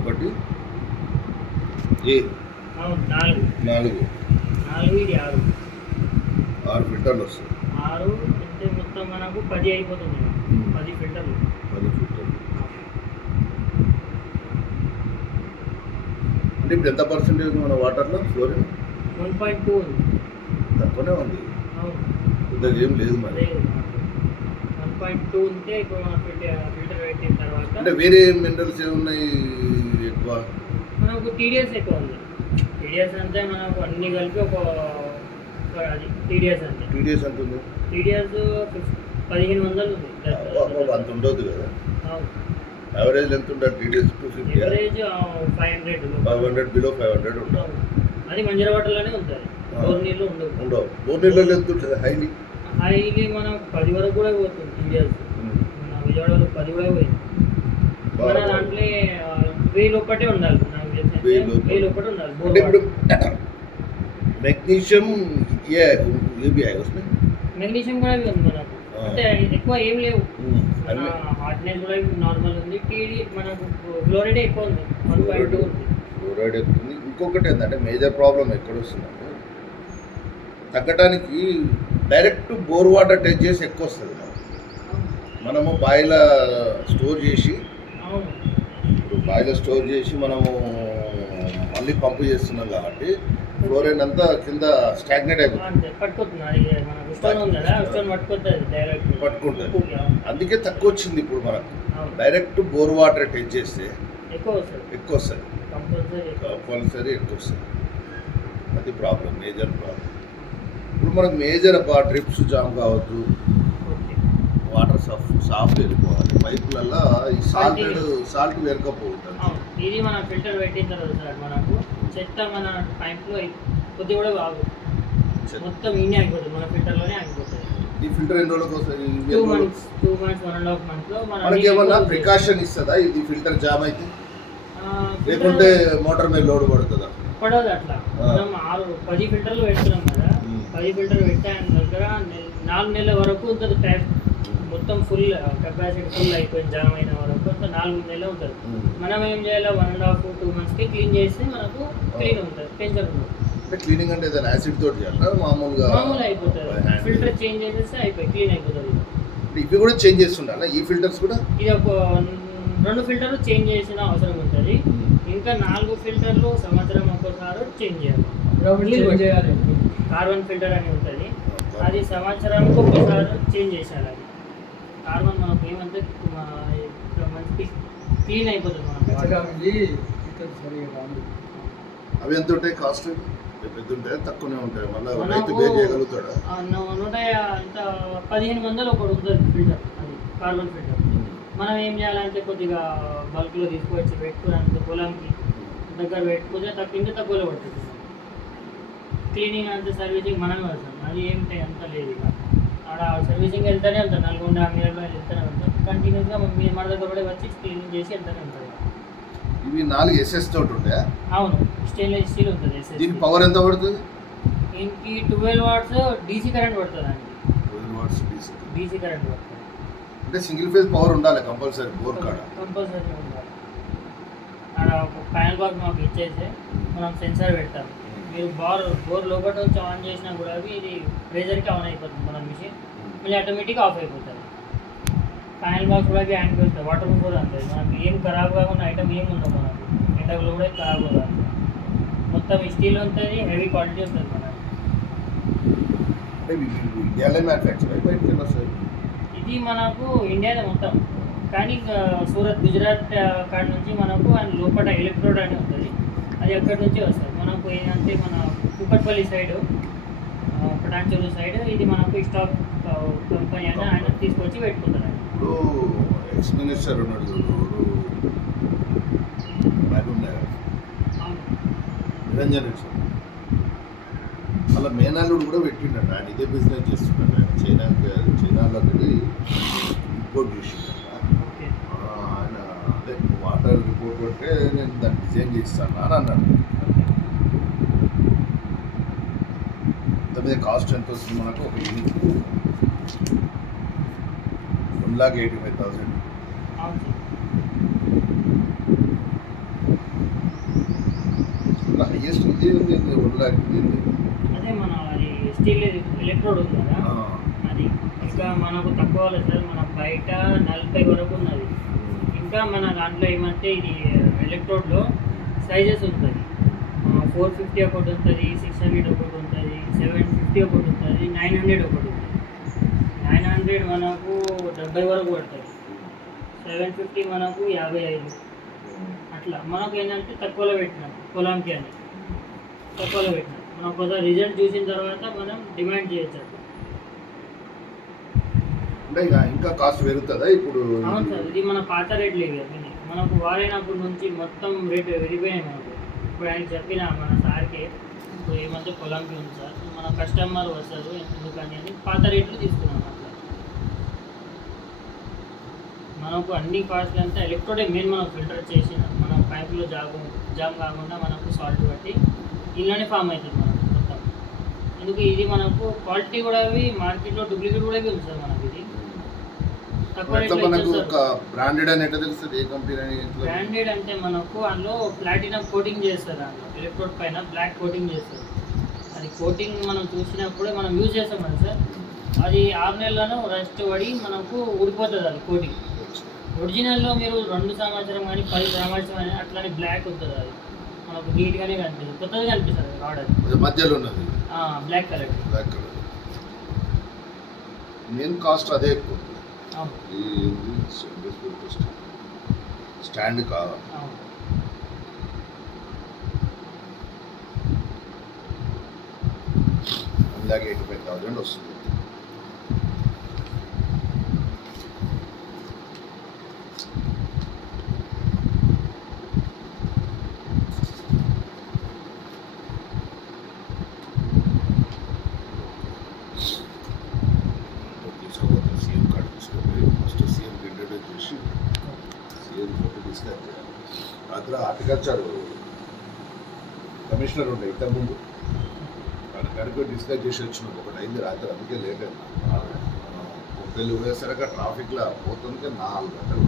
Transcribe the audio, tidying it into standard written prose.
ఒకటి ఏ అవును, 4 4 ఇది 6. 6 ఫిల్టర్లు వస్తాయి. 6 అంటే మొత్తం మనకు 10 అయిపోతుంది. 10 ఫిల్టర్లు. 10 ఫిల్టర్లు అంటే ఇప్పుడు ఎంత పర్సెంటేజ్ మన వాటర్లో ఫ్లోరిన్? 1.2 ఉంది. తక్కువనే ఉంది. అవును, పెద్దగా ఏం లేదు మరి. లేదు. 1.2 ఉంటే ఇప్పుడు మనం ఫిల్టర్ పెట్టిన తర్వాత అంటే వేరే మినరల్స్ ఏమున్నాయి ఎక్కువ? మనకు టీడీఎస్ ఎక్కువ ఉంది. టీడీఎస్ అంటే మనకు అన్ని కలిపి అది టీడీఎస్ అంటే. టీడీఎస్ ఎంత ఉంది? టీడీఎస్ 1500 ఉంది. అంత ఉండదు కదా. అవును, యావరేజ్ ఎంత ఉంటుంది టీడీఎస్? 250. యావరేజ్ 500. 500 బిలో 500 ఉంటుంది. అది మంజీరా వాటర్లోనే ఉంటుంది. బోర్ నీళ్ళు ఉండవు. బోర్ నీళ్ళలో ఎంత ఉంటుంది హైలీ? మనం 10 వరకు కూడా పోతుంది టీడీఎస్. మన విజయవాడలో 10 కూడా పోయింది. మన దాంట్లో 1000 ఒకటే ఉండాలి. నాకు తెలిసి 1000 ఒకటి ఉండాలి. అంటే ఇప్పుడు మెగ్నీషియం మెగ్నీషియం కూడా ఉంది మనకు. అంటే ఎక్కువ ఏం లేవు. హార్డ్నెస్ కూడా నార్మల్ ఉంది. టీడీ మనకు ఫ్లోరైడ్ ఎక్కువ ఉంది. 1.2 ఉంది. ఫ్లోరైడ్ ఎక్కువ ఉంది. ఇంకొకటి ఏంటంటే మేజర్ ప్రాబ్లం ఎక్కడ వస్తుందంటే తగ్గడానికి డైరెక్ట్ బోర్ వాటర్ టెస్ట్ చేసి ఎక్కువ వస్తుంది. మనము బాయిలో స్టోర్ చేసి మనము మళ్ళీ పంపు చేస్తున్నాం కాబట్టి ఫ్లోరైడ్ అంతా కింద స్టాగ్నేట్ అయిపోతుంది, పట్టుకుంటుంది. అందుకే తక్కువ వచ్చింది. ఇప్పుడు మనకు డైరెక్ట్ బోర్ వాటర్ టెస్ట్ చేస్తే ఎక్కువ వస్తుంది, కంపల్సరీ ఎక్కువ వస్తుంది. అది ప్రాబ్లం, మేజర్ ప్రాబ్లం. ఇప్పుడు మనకు మేజర్ డ్రిప్స్ జామ్ కావద్దు, వాటర్ సాఫ్ట్ వెళ్ళిపోవాలి. పైపులలో ఈ సాల్ట్ వేరకపోతుంది. ఇది మన ఫిల్టర్ పెట్టిన తర్వాత సార్ మనకు చెత్త మన పైప్లో కొద్ది కూడా బాగు మొత్తం ఇన్ని ఆగిపోతుంది. మన ఫిల్టర్లోనే ఆగిపోతుంది. ఈ ఫిల్టర్ ఎన్ని రోజులకు వస్తుంది? 2 months 1.5 months మనకి ఏమన్నా ప్రికాషన్ ఇస్తుందా ఇది ఫిల్టర్ జామ్ అయితే? లేకుంటే మోటార్ మీద లోడ్ పడుతుందా? పడదు అట్లా. మనం 10 ఫిల్టర్లు పెడుతున్నాం కదా. 10 ఫిల్టర్లు పెట్టాను దగ్గర 4 నెలల వరకు ఉంటుంది. ట్యాప్ మొత్తం ఫుల్ కెపాసిటీ ఫుల్ అయిపోయింది, జామ్ అయిన వరకు అంతా 4 నెలలు ఉంటుంది. మనం ఏం చేయాలి? 1.5-2 monthsకి క్లీన్ చేస్తే మనకు క్లీన్ ఉంటుంది, టెన్షన్ ఉంటుంది. క్లీనింగ్ అంటే ఏదైనా యాసిడ్ తోటి చేయాలా? మామూలు అయిపోతుంది. ఫిల్టర్ చేంజ్ చేసేస్తే అయిపోయి క్లీన్ అయిపోతుంది. ఇవి కూడా చేంజ్ చేస్తుండాలా ఈ ఫిల్టర్స్ కూడా? ఇది ఒక 2 ఫిల్టర్లు చేంజ్ చేసిన అవసరం ఉంటుంది. ఇంకా 4 ఫిల్టర్లు సంవత్సరం ఒక్కసారి చేంజ్ చేయాలి. కార్బన్ ఫిల్టర్ అని ఉంటుంది, అది సంవత్సరానికి ఒక్కసారి చేంజ్ చేసేయాలి. అది కార్బన్ మనకు ఏమంటే మంచి క్లీన్ అయిపోతుంది. అవి ఎంత ఉంటాయి కాస్ట్? పెద్ద ఉంటాయి, తక్కువనే ఉంటాయి? మళ్ళీ రైతు బేర్ చేయగలుగుతాడా? 1500 ఒకటి ఉంటుంది ఫిల్టర్, అది కార్బన్ ఫిల్టర్. మనం ఏం చేయాలంటే కొద్దిగా బల్క్లో తీసుకొచ్చి పెట్టుకోవడానికి పొలంకి దగ్గర పెట్టుకుంటే తక్కువలో పడుతుంది. క్లీనింగ్ అంతా సర్వీసింగ్ మనమే వస్తాం. అది ఏమిటి అంత లేదు. ఇక ఆడ సర్వీసింగ్ వెళ్తూనే ఉంటాం. నల్గొండ అంగడిలో వెళ్తూనే ఉంటాం. కంటిన్యూస్గా మన దగ్గర కూడా వచ్చి క్లీనింగ్ చేసి వెళ్తూనే ఉంటాం. ఇవి 4 SS తోటి ఉంటాయా? అవును, స్టెయిన్లెస్ స్టీల్ ఉంటుంది. దీని పవర్ ఎంత పడుతుంది? దీనికి 12 watts DC కరెంట్ పడుతుంది అండి. 12 watts DC కరెంట్ పడుతుంది. అంటే సింగిల్ ఫేజ్ పవర్ ఉండాలి కంపల్సరీ బోర్ కాడ? కంపల్సరీ ఉండాలి. అక్కడ ఒక ప్యానల్ బాక్స్ మాకు ఇచ్చేస్తే మనం సెన్సార్ పెడతాం. మీరు బోర్ లోపల నుంచి ఆన్ చేసినా కూడా ఇది ప్రెజర్కి ఆన్ అయిపోతుంది మన మిషన్, మళ్ళీ ఆటోమేటిక్గా ఆఫ్ అయిపోతుంది. ప్యానల్ బాక్స్ కూడా హ్యాండ్ పెడతాం, వాటర్ ప్రూఫ్ కూడా ఉంటుంది. మనకి ఏం ఖరాబ్ కాకుండా ఐటమ్ ఏమి ఉండవు. మనకు ఎండలో కూడా ఖరాబ్ కాదు. మొత్తం స్టీల్ ఉంటుంది, హెవీ క్వాలిటీ ఉంటుంది. ఇది మనకు ఇండియాలో మొత్తం, కానీ సూరత్ గుజరాత్ కాడ నుంచి మనకు లోపల ఎలక్ట్రోడ్ అని ఉంటుంది, అది అక్కడి నుంచి వస్తుంది. మనకు ఏంటంటే మన కుక్కట్పల్లి సైడు, పటాన్చెరు సైడ్ ఇది మనకు స్టాక్ కంపెనీ అని ఆయన తీసుకొచ్చి పెట్టుకుంటారు. ఇప్పుడు ఎక్స్ మినిస్టర్ ఉన్నాడు నిరంజన్ రెడ్డి, అలా మేనాలుడు కూడా పెట్టిండట. ఆయన ఇదే బిజినెస్ చేస్తున్నాడు. ఆయన చైనాలో వెళ్ళి ఇంపోర్ట్ చేసిండట. ఆయన అదే వాటర్ రిపోర్ట్ అంటే నేను దాన్ని డిజైన్ చేస్తాను అని అన్నాడు. మీద కాస్ట్ ఎంత వస్తుంది మనకు? ఒక యూనిట్ 1,85,000. ಎಷ್ಟು ಇದೇನು ಒಳ್ಳೆ అదే మన అది స్టీల్ ఎలక్ట్రోడ్ ఉంది కదా అది ఇంకా మనకు తక్కువ లేదు సార్, మన బయట 40 వరకు ఉన్నది. ఇంకా మన దాంట్లో ఏమంటే ఇది ఎలక్ట్రోడ్లో సైజెస్ ఉంటుంది. 450 ఒకటి ఉంటుంది, 600 ఒకటి ఉంటుంది, 750 ఒకటి ఉంటుంది, 900 ఒకటి ఉంటుంది. 900 మనకు 70 వరకు పడుతుంది, 750 మనకు 55. అట్లా మనకు ఏంటంటే తక్కువలో పెట్టినాం పొలంకి అని, తక్కువలో పెట్టినాం. మనం కొంత రిజల్ట్ చూసిన తర్వాత మనం డిమాండ్ చేయొచ్చు అట్లా. అంటే ఇంకా కాస్ట్ పెరుగుతుందా ఇప్పుడు? అవును సార్, ఇది మన పాత రేట్లు ఇవి అన్నీ. మనకు వారైనప్పటి నుంచి మొత్తం రేటు విరిగిపోయినాయి మనకు. ఇప్పుడు ఆయన చెప్పిన మన సార్కి ఇప్పుడు ఏమంటే పొలంకి ఉంది సార్, మన కస్టమర్ వస్తారు ఎందుకని అని పాత రేట్లు తీసుకున్నాం అట్లా. మనకు అన్ని కాస్ట్లు అంతా ఎలక్ట్రోడే మెయిన్. మనం ఫిల్టర్ చేసిన మన పైపులో జామ్ కాకుండా మనకు సాల్ట్ బట్టి ఇలానే ఫామ్ అవుతుంది మనకు మొత్తం. ఎందుకు ఇది మనకు క్వాలిటీ కూడా అవి మార్కెట్లో డూప్లికేట్ కూడా ఉంది సార్ మనకి. ఇది తక్కువ రేట్లో మనకు ఇచ్చేస్తారు. ఒక బ్రాండెడ్ అని ఎట్లా తెలుస్తుంది ఏ కంపెనీ అని? బ్రాండెడ్ అంటే మనకు అందులో ప్లాటినం కోటింగ్ చేస్తారు, అందులో ఎలక్ట్రోడ్ పైన బ్లాక్ కోటింగ్ చేస్తారు. అది కోటింగ్ మనం చూసినప్పుడే మనం యూజ్ చేస్తాం కదా సార్, అది 6 నెలలను రస్ట్ పడి మనకు ఊడిపోతుంది అది కోటింగ్. ఒరిజినల్లో మీరు 2 సంవత్సరం కానీ 10 సంవత్సరం కానీ అట్లానే బ్లాక్ ఉంటుంది, అది మనకు నీట్గానే కనిపిస్తుంది, కొత్తగా కనిపిస్తుంది ఆర్డర్. మధ్యలో ఉన్నది black colour. Black colour main cost అదే ఎక్కువ. అవును ఈ స్టాండ్ కావాలి. అవును. ఇందాక 85,000 వస్తుంది. సీఎం కార్డు తీసుకొని ఫస్ట్ సీఎంకి ఇంట్రడ్యూస్ చేసి సీఎం ఫోటో డిస్కస్ చేయాలి. రాత్రి హార్టికల్చర్ కమిషనర్ ఉండే ఇంతకుముందు వాళ్ళ కనుక డిస్కస్ చేసి వచ్చినాం. ఒకటి అయింది రాత్రి, అందుకే లేట్ అయింది. పెళ్ళి వేసరిగా ట్రాఫిక్లో పోతుంటే 4 గంటలు